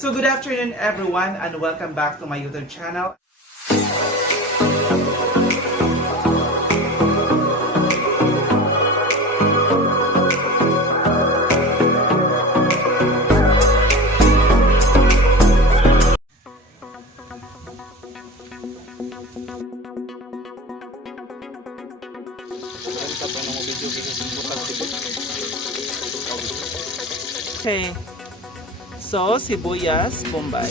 So good afternoon everyone and welcome back to my YouTube channel. Okay. So, sibuyas, bombay.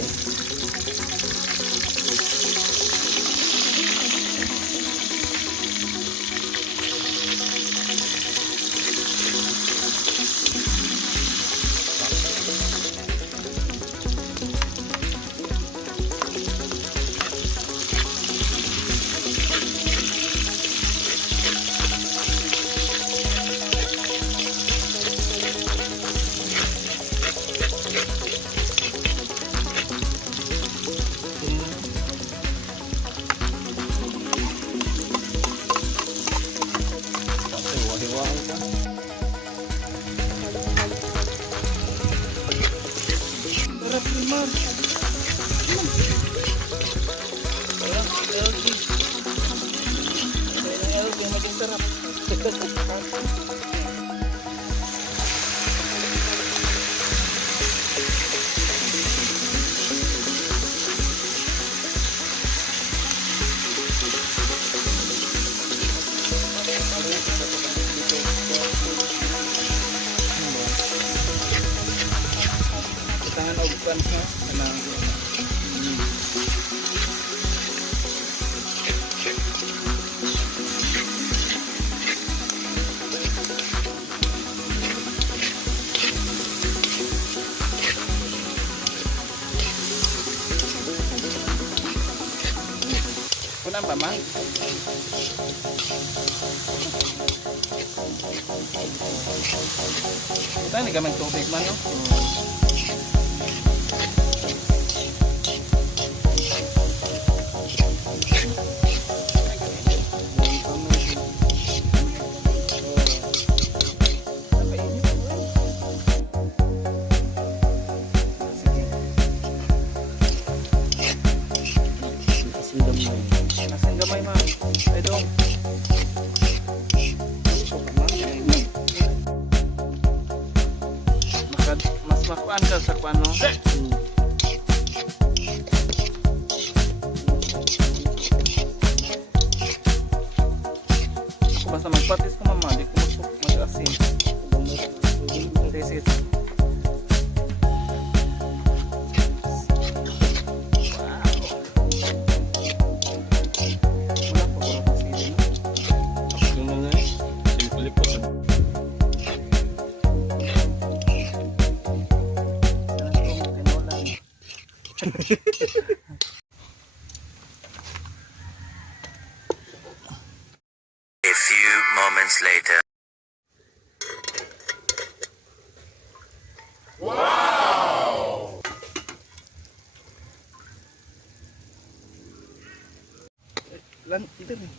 Sarap. Tangan open ha kanang kunang pa man. Ito ni gamay tubig man no. Nasaan gamay ma? Ay dong. Mas makuan ka sa kuan no? Ako basta magpatis ko mama, di ko mag-asin. Okay, sige. A few moments later. Wow! Lang ito nih.